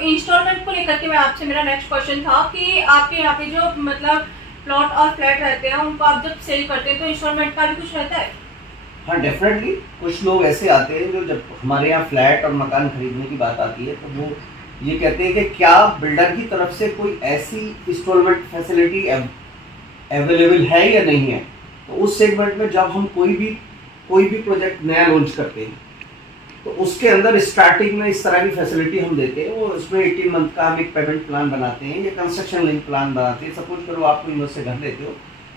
Instalment को लेकर के मैं आपसे, मेरा नेक्स्ट क्वेश्चन था कि आपके यहाँ पे जो मतलब प्लॉट और फ्लैट रहते हैं उनको आप जब सेल करते हैं तो इंस्टॉलमेंट का भी कुछ रहता है? हाँ डेफिनेटली, कुछ लोग ऐसे आते हैं जो जब हमारे यहाँ फ्लैट और मकान खरीदने की बात आती है तो वो ये कहते हैं कि क्या बिल्डर की तरफ से कोई ऐसी इंस्टॉलमेंट फैसिलिटी अवेलेबल है या नहीं है। तो उस सेगमेंट में जब हम कोई भी प्रोजेक्ट नया लॉन्च करते हैं तो उसके अंदर स्टार्टिंग में इस तरह की फैसिलिटी हम देते हैं। वो उसमें 18 मंथ का हम एक पेमेंट प्लान बनाते हैं या कंस्ट्रक्शन लिंक प्लान बनाते हैं। सपोज करो आप कोई मुझसे घर लेते हो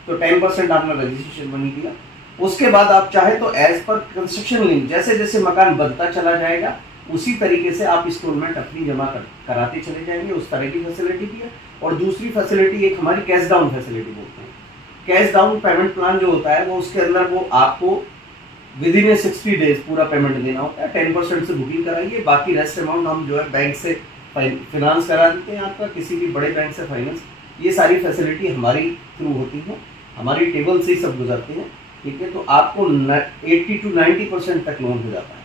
तो 10% आपने रजिस्ट्रेशन मनी दिया, उसके बाद आप चाहे तो एज पर कंस्ट्रक्शन लिंक जैसे जैसे मकान बनता चला जाएगा उसी तरीके से आप इंस्टॉलमेंट अपनी जमा कराते चले जाएंगे। उस तरह की फैसिलिटी भी है। और दूसरी फैसिलिटी एक हमारी कैश डाउन फैसिलिटी बोलते हैं। कैश डाउन पेमेंट प्लान जो होता है वो उसके अंदर वो आपको विद इन 60 डेज पूरा पेमेंट देना होता है। 10% से बुकिंग कराइए, बाकी रेस्ट अमाउंट हम जो है बैंक से फाइनेंस करा देते हैं आपका, किसी भी बड़े बैंक से फाइनेंस। ये सारी फैसिलिटी हमारी थ्रू होती है, हमारी टेबल से ही सब गुजरते हैं। ठीक है, तो आपको 80 to 90% तक लोन हो जाता है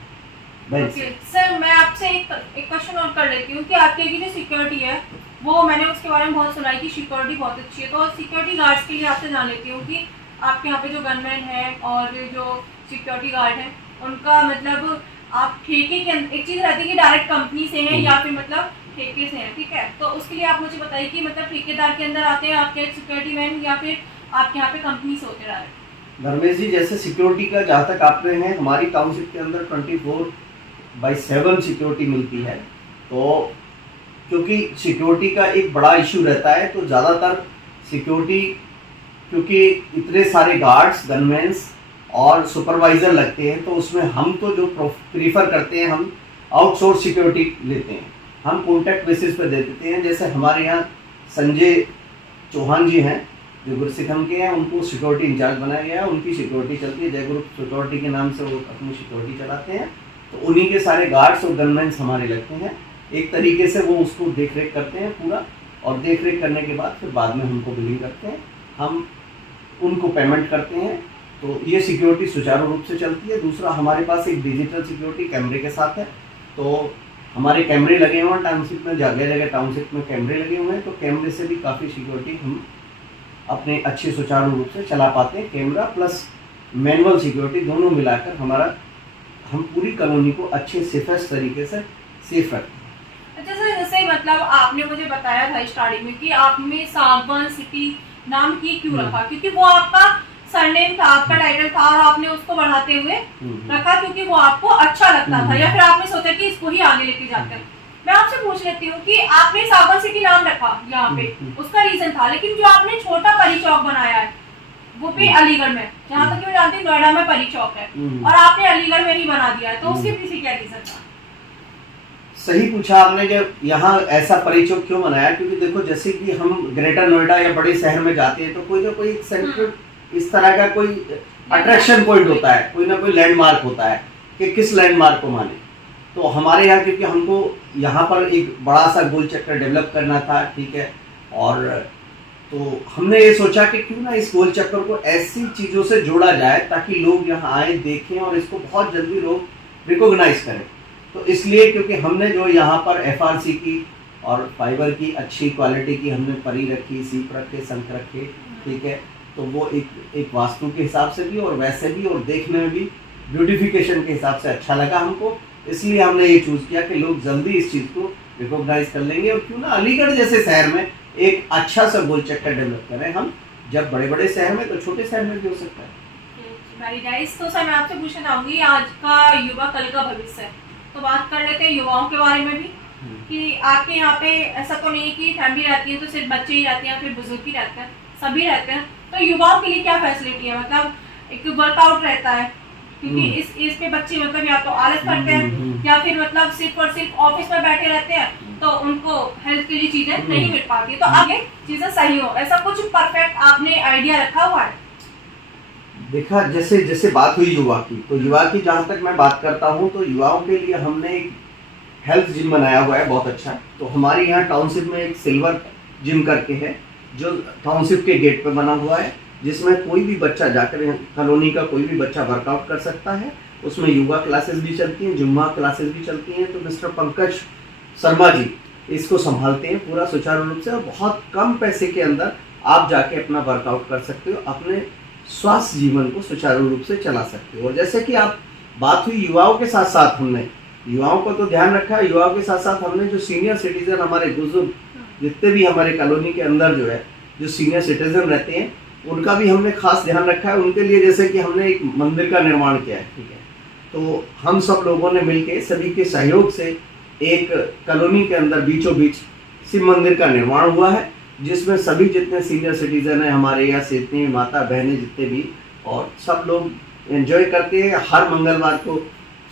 बैंक से। सर मैं आपसे एक क्वेश्चन और कर लेती हूँ कि आपके की जो सिक्योरिटी है वो मैंने उसके बारे में बहुत सुना है कि सिक्योरिटी बहुत अच्छी है। तो सिक्योरिटी गार्ड्स के लिए आपसे जान लेती हूँ कि आपके यहाँ पे जो गनमैन है और जो सिक्योरिटी गार्ड है उनका मतलब आप ठेके के एक चीज़ रहती है कि डायरेक्ट कंपनी से हैं या फिर मतलब ठेके से हैं, ठीक है। तो उसके लिए आप मुझे बताइए कि मतलब ठेकेदार के अंदर आते हैं आपके सिक्योरिटी मैन या फिर आपके यहाँ पे कंपनी से होते डायरेक्ट? धर्मेश जी, जैसे सिक्योरिटी का जहाँ तक आप रहे हैं, हमारी टाउनशिप के अंदर 24/7 सिक्योरिटी मिलती है। तो क्योंकि सिक्योरिटी का एक बड़ा इशू रहता है तो ज़्यादातर सिक्योरिटी, क्योंकि इतने सारे गार्ड्स, गनमैन्स और सुपरवाइज़र लगते हैं तो उसमें हम तो जो प्रीफर करते हैं हम आउटसोर्स सिक्योरिटी लेते हैं। हम कॉन्टैक्ट बेसिस पे दे देते हैं। जैसे हमारे यहाँ संजय चौहान जी हैं जो गुरसिखम के हैं, उनको सिक्योरिटी इंचार्ज बनाया गया है। उनकी सिक्योरिटी चलती है, जय ग्रुप सिक्योरिटी के नाम से वो अपनी सिक्योरिटी चलाते हैं। तो उन्हीं के सारे गार्ड्स और गनमैन्स हमारे लगते हैं। एक तरीके से वो उसको देख रेख करते हैं पूरा, और देख रेख करने के बाद फिर बाद में हमको बिलिंग करते हैं, हम उनको पेमेंट करते हैं। तो ये सिक्योरिटी सुचारू रूप से चलती है। दूसरा, हमारे पास एक डिजिटल सिक्योरिटी कैमरे के साथ है। तो हमारे कैमरे लगे हुए हैं टाउनशिप में, जगह जगह टाउनशिप में कैमरे लगे हुए हैं। तो कैमरे से भी काफ़ी सिक्योरिटी हम अपने अच्छे सुचारू रूप से चला पाते हैं। कैमरा प्लस मैनुअल सिक्योरिटी दोनों मिलाकर हम पूरी कॉलोनी को अच्छे सेफेस्ट तरीके से सेफ रखते हैं। अच्छा सर, जैसे मतलब आपने मुझे बताया था स्टार्टिंग में कि आपने सागवान सिटी नाम ही क्यों रखा, क्योंकि वो आपका सरनेम था, आपका टाइटल था और आपने उसको बढ़ाते हुए रखा क्योंकि वो आपको अच्छा लगता था, या फिर आपने सोचा कि इसको ही आगे लेके जाते हैं। मैं आपसे पूछ लेती हूँ कि आपने सागवान सिटी नाम रखा यहाँ पे, उसका रीजन था, लेकिन जो आपने छोटा परी चौक बनाया है वो भी अलीगढ़ में, जहाँ तक मैं जानती हूँ नोएडा में परी चौक है और आपने अलीगढ़ में ही बना दिया है, तो उसके पीछे क्या रीजन था? सही पूछा आपने कि यहाँ ऐसा परी चौक क्यों बनाया। क्योंकि देखो, जैसे कि हम ग्रेटर नोएडा या बड़े शहर में जाते हैं तो कोई ना कोई सेंटर इस तरह का कोई अट्रैक्शन पॉइंट होता है, कोई ना कोई लैंडमार्क होता है कि किस लैंडमार्क को माने। तो हमारे यहाँ, क्योंकि हमको यहाँ पर एक बड़ा सा गोल चक्कर डेवलप करना था, ठीक है, और तो हमने ये सोचा कि क्यों ना इस गोल चक्कर को ऐसी चीज़ों से जोड़ा जाए ताकि लोग यहाँ आए, देखें और इसको बहुत जल्दी लोग रिकॉग्नाइज करें। तो इसलिए, क्योंकि हमने जो यहाँ पर FRC की और फाइबर की अच्छी क्वालिटी की हमने परी रखी, सीप रखे, शंख रखे, ठीक है, तो वो एक वास्तु के हिसाब से भी और वैसे भी और देखने में भी ब्यूटिफिकेशन के हिसाब से अच्छा लगा हमको। इसलिए हमने ये चूज़ किया कि लोग जल्दी इस चीज़ को रिकॉग्नाइज कर लेंगे और क्यों ना अलीगढ़ जैसे शहर में एक अच्छा सा गोल चक्कर डेवलप करें हम। जब बड़े बड़े शहर में तो छोटे शहर में भी हो सकता है। Very nice. तो सर मैं आपसे पूछना चाहूँगी, आज का युवा कल का भविष्य है, तो बात कर लेते हैं युवाओं के बारे में भी कि आपके यहाँ पे ऐसा तो नहीं है कि फैमिली रहती है तो सिर्फ बच्चे ही रहते हैं, फिर बुजुर्ग ही रहते हैं, सभी रहते हैं। तो युवाओं के लिए क्या फैसिलिटी है? मतलब एक वर्कआउट रहता है क्योंकि इस एज पे बच्चे मतलब या तो आलस करते हैं या फिर मतलब सिर्फ और सिर्फ ऑफिस में बैठे रहते हैं, तो उनको हेल्थ के लिए चीजें नहीं मिल पाती। तो आगे चीजें सही हो, ऐसा कुछ परफेक्ट आपने आइडिया रखा हुआ है? देखा, जैसे जैसे बात हुई युवा की, तो युवा की जहाँ तक मैं बात करता हूँ तो युवाओं के लिए हमने एक हेल्थ जिम बनाया हुआ है बहुत अच्छा। तो हमारे यहाँ टाउनशिप में एक सिल्वर जिम करके है जो टाउनशिप के गेट पे बना हुआ है, जिसमें कोई भी बच्चा जाकर, कॉलोनी का कोई भी बच्चा वर्कआउट कर सकता है। उसमें योगा क्लासेस भी चलती हैं, जुम्मा क्लासेस भी चलती हैं। तो मिस्टर पंकज शर्मा जी इसको संभालते हैं पूरा सुचारू रूप से, और बहुत कम पैसे के अंदर आप जाके अपना वर्कआउट कर सकते हो, अपने स्वास्थ्य जीवन को सुचारू रूप से चला सकते हो। और जैसे कि आप बात हुई युवाओं के साथ साथ, हमने युवाओं को तो ध्यान रखा है, युवाओं के साथ साथ हमने जो सीनियर सिटीजन, हमारे बुजुर्ग जितने भी हमारे कॉलोनी के अंदर जो है जो सीनियर सिटीजन रहते हैं, उनका भी हमने खास ध्यान रखा है। उनके लिए जैसे कि हमने एक मंदिर का निर्माण किया है, ठीक है, तो हम सब लोगों ने मिलके सभी के सहयोग से एक कॉलोनी के अंदर बीचों बीच शिव मंदिर का निर्माण हुआ है, जिसमें सभी जितने सीनियर सिटीजन हैं हमारे यहाँ से, जितनी माता बहनें जितने भी, और सब लोग एंजॉय करते हैं। हर मंगलवार को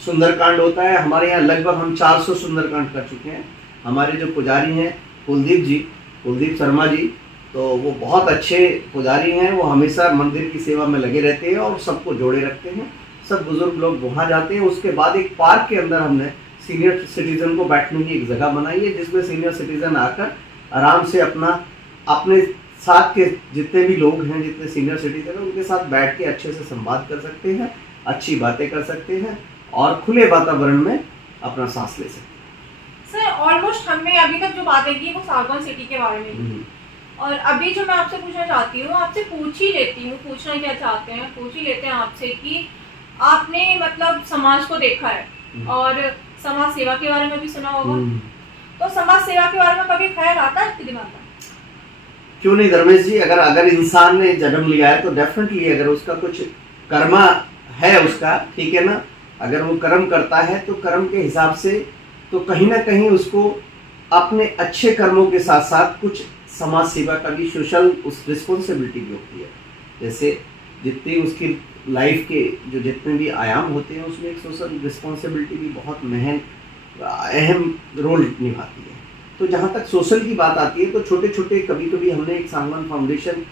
सुंदरकांड होता है हमारे यहाँ, लगभग हम 400 सुंदरकांड कर चुके हैं। हमारे जो पुजारी हैं कुलदीप शर्मा जी, तो वो बहुत अच्छे पुजारी हैं, वो हमेशा मंदिर की सेवा में लगे रहते हैं और सबको जोड़े रखते हैं। सब बुजुर्ग लोग वहाँ जाते हैं। उसके बाद एक पार्क के अंदर हमने सीनियर सिटीजन को बैठने की एक जगह बनाई है, जिसमें सीनियर सिटीजन आकर आराम से अपने साथ के जितने भी लोग हैं, जितने सीनियर सिटीजन हैं, उनके साथ बैठ के अच्छे से संवाद कर सकते हैं, अच्छी बातें कर सकते हैं और खुले वातावरण में अपना सांस ले सकते हैं। सर ऑलमोस्ट हमने अभी तक जो बातें की वो सागौन सिटी के बारे में की, और अभी जो मैं आपसे पूछना चाहती हूँ, आपसे पूछ ही लेती हूँ, पूछना क्या चाहते हैं पूछ ही लेते हैं आपसे कि आपने मतलब समाज को देखा है और समाज सेवा के बारे में भी सुना होगा, तो समाज सेवा के बारे में कभी ख्याल आता है आपके दिमाग में? क्यों नहीं धर्मेश जी, अगर इंसान ने जन्म लिया है तो डेफिनेटली अगर उसका कुछ कर्मा है उसका, ठीक है ना, अगर वो कर्म करता है तो कर्म के हिसाब से तो कहीं ना कहीं उसको अपने अच्छे कर्मों के साथ साथ कुछ समाज सेवा का भी सोशल उस रिस्पॉन्सिबिलिटी भी होती है। जैसे जितनी उसकी लाइफ के जो जितने भी आयाम होते हैं उसमें एक सोशल रिस्पॉन्सिबिलिटी भी बहुत अहम रोल निभाती है। तो जहाँ तक सोशल की बात आती है तो छोटे छोटे कभी हमने एक सांगवान फाउंडेशन,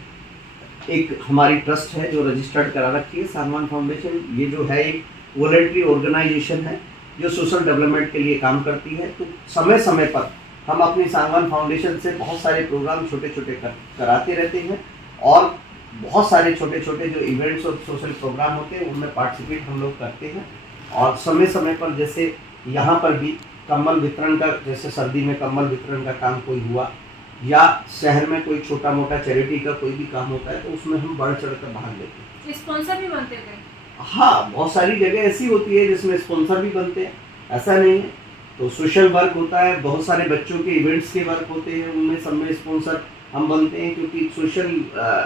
एक हमारी ट्रस्ट है जो रजिस्टर्ड करा रखी है सांगवान फाउंडेशन। ये जो है एक वॉलंटरी ऑर्गेनाइजेशन है जो सोशल डेवलपमेंट के लिए काम करती है। तो समय समय पर हम अपनी सांगवान फाउंडेशन से बहुत सारे प्रोग्राम छोटे छोटे कराते रहते हैं, और बहुत सारे छोटे छोटे जो इवेंट्स और सोशल प्रोग्राम होते हैं उनमें पार्टिसिपेट हम लोग करते हैं। और समय समय पर जैसे यहाँ पर भी कंबल वितरण का, जैसे सर्दी में कंबल वितरण का काम कोई हुआ, या शहर में कोई छोटा मोटा चैरिटी का कोई भी काम होता है तो उसमें हम बढ़ चढ़ कर भाग लेते हैं। स्पॉन्सर भी बनते थे? हाँ, बहुत सारी जगह ऐसी होती है जिसमें स्पॉन्सर भी बनते हैं, ऐसा नहीं है। तो सोशल वर्क होता है, बहुत सारे बच्चों के इवेंट्स के वर्क होते हैं, उनमें सब में स्पॉन्सर हम बनते हैं, क्योंकि सोशल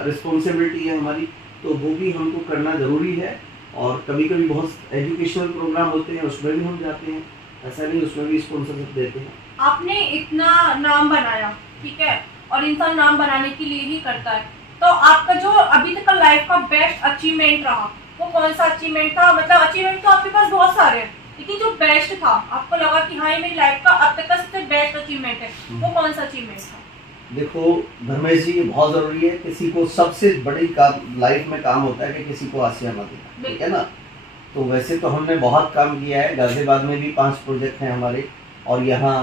रिस्पॉन्सिबिलिटी है हमारी, तो वो भी हमको करना ज़रूरी है। और कभी कभी बहुत एजुकेशनल प्रोग्राम होते हैं उसमें भी हम जाते हैं, ऐसा नहीं, उसमें भी स्पॉन्सरशिप देते हैं। आपने इतना नाम बनाया, ठीक है, और इंसान नाम बनाने के लिए ही करता है, तो आपका जो अभी तक का लाइफ का बेस्ट अचीवमेंट रहा वो कौन सा अचीवमेंट था? मतलब अचीवमेंट तो आपके पास बहुत सारे हैं, लेकिन जो बेस्ट था, आपको लगा कि हाँ ये मेरी लाइफ का अब तक का सबसे बेस्ट अचीवमेंट है, वो कौन सा अचीवमेंट था? देखो धर्मेश जी, ये बहुत ज़रूरी है। किसी को सबसे बड़ी काम लाइफ में काम होता है कि किसी को आशियाना देना, ठीक है ना। तो वैसे तो हमने बहुत काम किया है, गाजियाबाद में भी 5 प्रोजेक्ट हैं हमारे, और यहाँ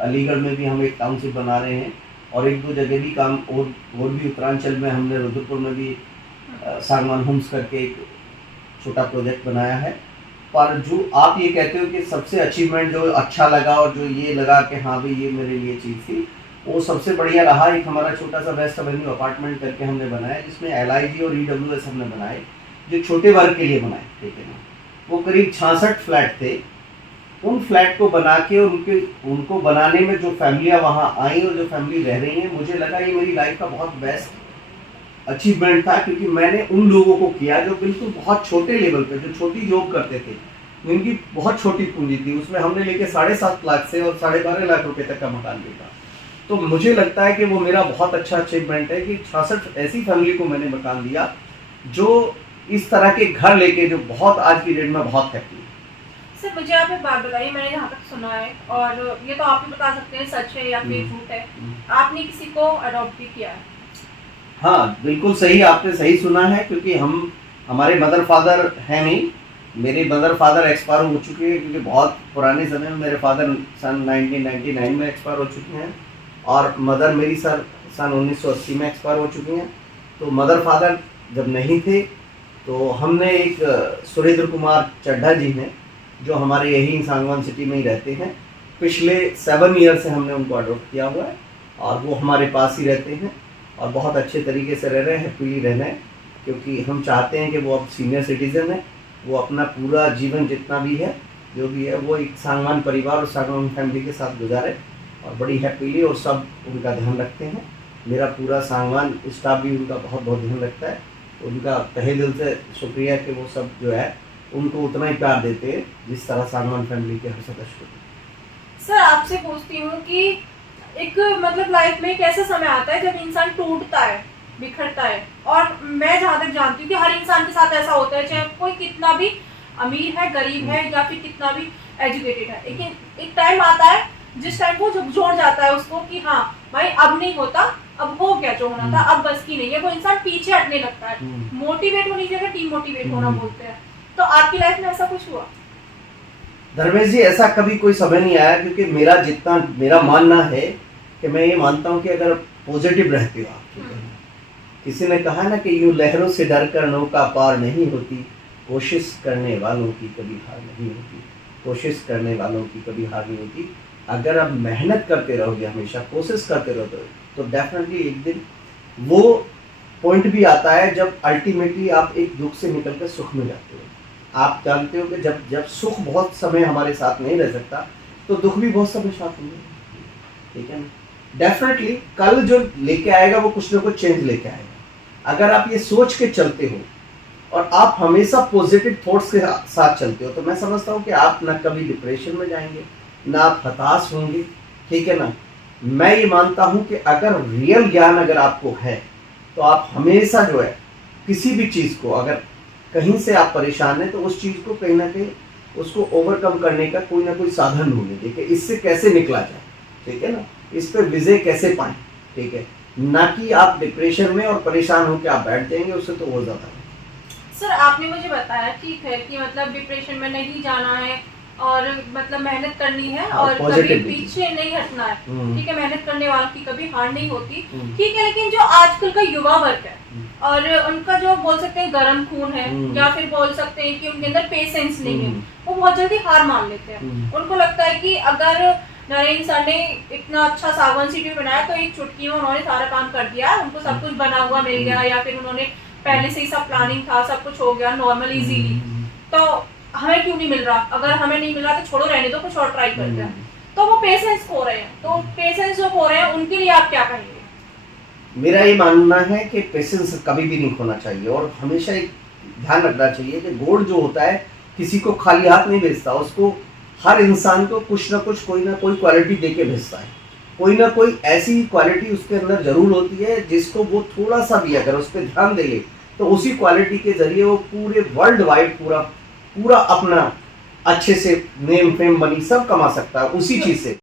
अलीगढ़ में भी हम एक टाउनशिप बना रहे हैं, और 1-2 जगह भी काम और भी उत्तरांचल में हमने रुद्रपुर में भी सांगवान होम्स करके एक छोटा प्रोजेक्ट बनाया है। पर जो आप ये कहते हो कि सबसे अचीवमेंट जो अच्छा लगा और जो ये लगा कि हाँ भाई ये मेरे लिए चीज़ थी, वो सबसे बढ़िया रहा एक हमारा छोटा सा वेस्ट एवेन्यू अपार्टमेंट करके हमने बनाया, जिसमें LIG और EWS हमने बनाए, जो छोटे वर्ग के लिए बनाए, ठीक है ना। वो करीब 66 फ्लैट थे। उन फ्लैट को बना के उनको बनाने में जो फैमिलियाँ वहाँ आई और जो फैमिली रह रही हैं, मुझे लगा ये मेरी लाइफ का बहुत बेस्ट अचीवमेंट था, क्योंकि मैंने उन लोगों को किया जो बिल्कुल बहुत छोटे लेवल पे, जो छोटी जॉब करते थे, उनकी बहुत छोटी पूंजी थी, उसमें हमने लेके 7.5 लाख से और 12.5 लाख रुपए तक का मकान बेचा। तो मुझे लगता है कि वो मेरा बहुत अच्छा अचीवमेंट है कि 66 ऐसी फैमिली को मैंने मकान दिया जो इस तरह के घर लेके जो बहुत आज की डेट में बहुत हैप्पी है। सर मुझे आप एक बात बताइए, मैंने जहाँ तक सुना है, और ये तो आप भी बता सकते हैं सच है या फिर झूठ है, आपने किसी को अडॉप्ट भी किया है? हाँ बिल्कुल सही, आपने सही सुना है, क्योंकि हमारे मदर फादर है नहीं, मेरे मदर फादर एक्सपायर हो चुके हैं, क्योंकि बहुत पुराने समय में मेरे फादर सन 1999 में एक्सपायर हो चुके हैं, और मदर मेरी सन 1980 में एक्सपायर हो चुकी हैं। तो मदर फादर जब नहीं थे तो हमने एक सुरेंद्र कुमार चड्ढा जी हैं जो हमारे यही सांगवान सिटी में ही रहते हैं, पिछले 7 ईयर से हमने उनको अडॉप्ट किया हुआ है और वो हमारे पास ही रहते हैं और बहुत अच्छे तरीके से रह रहे हैं, हैप्पीली रह रहे हैं, क्योंकि हम चाहते हैं कि वो अब सीनियर सिटीज़न है, वो अपना पूरा जीवन जितना भी है जो भी है वो एक सांगवान परिवार और सांगवान फैमिली के साथ गुजारे और बड़ी हैप्पीली, और सब उनका ध्यान रखते हैं। मेरा पूरा सांगवान स्टाफ भी उनका बहुत बहुत ध्यान रखता है। उनका तहे दिल से शुक्रिया कि वो सब जो है उनको उतना ही प्यार देते हैं जिस तरह सांगवान फैमिली के हर सदस्य को। सर आपसे पूछती हूँ कि एक मतलब लाइफ में एक ऐसा समय आता है जब इंसान टूटता है, बिखरता है, और मैं जहाँ तक जानती हूँ कि हर इंसान के साथ ऐसा होता है, चाहे कोई कितना भी अमीर है, गरीब है या फिर कितना भी एजुकेटेड है, लेकिन एक टाइम आता है जिस टाइम वो झकझोर जाता है उसको कि हाँ भाई अब नहीं होता, अब हो गया जो होना था, अब बस की नहीं है, वो इंसान पीछे हटने लगता है। मोटिवेट होने की जगह डीमोटिवेट होना बोलते हैं। तो आपकी लाइफ में ऐसा कुछ हुआ? धर्मेश जी, ऐसा कभी कोई समय नहीं आया, क्योंकि मेरा मानना है कि मैं ये मानता हूँ कि अगर पॉजिटिव रहते हो आप, किसी ने कहा ना कि यूं लहरों से डर कर नौका पार नहीं होती, कोशिश करने वालों की कभी हार नहीं होती, कोशिश करने वालों की कभी हार नहीं होती। अगर आप मेहनत करते रहोगे, हमेशा कोशिश करते रहोगे, तो डेफिनेटली एक दिन वो पॉइंट भी आता है जब अल्टीमेटली आप एक दुख से निकलकर सुख में जाते हो। आप जानते हो कि जब सुख बहुत समय हमारे साथ नहीं रह सकता तो दुख भी बहुत समय साथ होंगे, ठीक है ना। डेफिनेटली कल जो लेके आएगा वो कुछ ना कुछ चेंज लेके आएगा। अगर आप ये सोच के चलते हो और आप हमेशा पॉजिटिव थॉट्स के साथ चलते हो, तो मैं समझता हूँ कि आप ना कभी डिप्रेशन में जाएंगे, ना आप हताश होंगे, ठीक है ना। मैं ये मानता हूँ कि अगर रियल ज्ञान अगर आपको है तो आप हमेशा जो है किसी भी चीज़ को, अगर कहीं से आप परेशान हैं तो उस चीज़ को कहीं ना कहीं उसको ओवरकम करने का कोई ना कोई साधन ढूंढें, ठीक है। इससे कैसे निकला जाए, ठीक है ना, इस पर विजय कैसे पाएं, ठीक है, ना कि आप डिप्रेशन में और परेशान होकर आप बैठ जाएंगे, उससे तो वो ज़्यादा है। सर आपने मुझे बताया ठीक है कि मतलब डिप्रेशन में नहीं जाना है और मतलब मेहनत करनी है और कभी पीछे नहीं हटना है, ठीक है, मेहनत करने वालों की कभी हार नहीं होती, ठीक है। लेकिन जो आजकल का युवा वर्ग है और उनका जो बोल सकते हैं गरम खून है या फिर बोल सकते हैं कि उनके अंदर पेशेंस नहीं है, वो बहुत जल्दी हार मान लेते हैं। उनको लगता है कि अगर नरेंद्र सर ने इतना अच्छा सागवान सिटी बनाया तो एक चुटकी में उन्होंने सारा काम कर दिया, उनको सब कुछ बना हुआ मिल गया, या फिर उन्होंने पहले से ही सब प्लानिंग था, सब कुछ हो गया नॉर्मल इजीली, तो हमें क्यों नहीं मिल रहा? अगर हमें नहीं मिल रहा तो छोड़ो, रहने दो, कुछ और ट्राई करते हैं। तो वो पेशेंस खो रहे हैं, तो पेशेंस जो खो रहे हैं उनके लिए आप क्या कहेंगे? मेरा ये मानना है कि पेशेंस कभी भी नहीं खोना चाहिए और हमेशा एक ध्यान रखना चाहिए कि गोल्ड जो होता है किसी को खाली हाथ नहीं भेजता, उसको हर इंसान को कुछ ना कुछ कोई ना कोई क्वालिटी दे के भेजता है। कोई ना कोई ऐसी क्वालिटी उसके अंदर जरूर होती है जिसको वो थोड़ा सा भी अगर उस पर ध्यान दे ले तो उसी क्वालिटी के जरिए वो पूरे वर्ल्ड वाइड पूरा अपना अच्छे से नेम फेम मनी सब कमा सकता है उसी चीज से।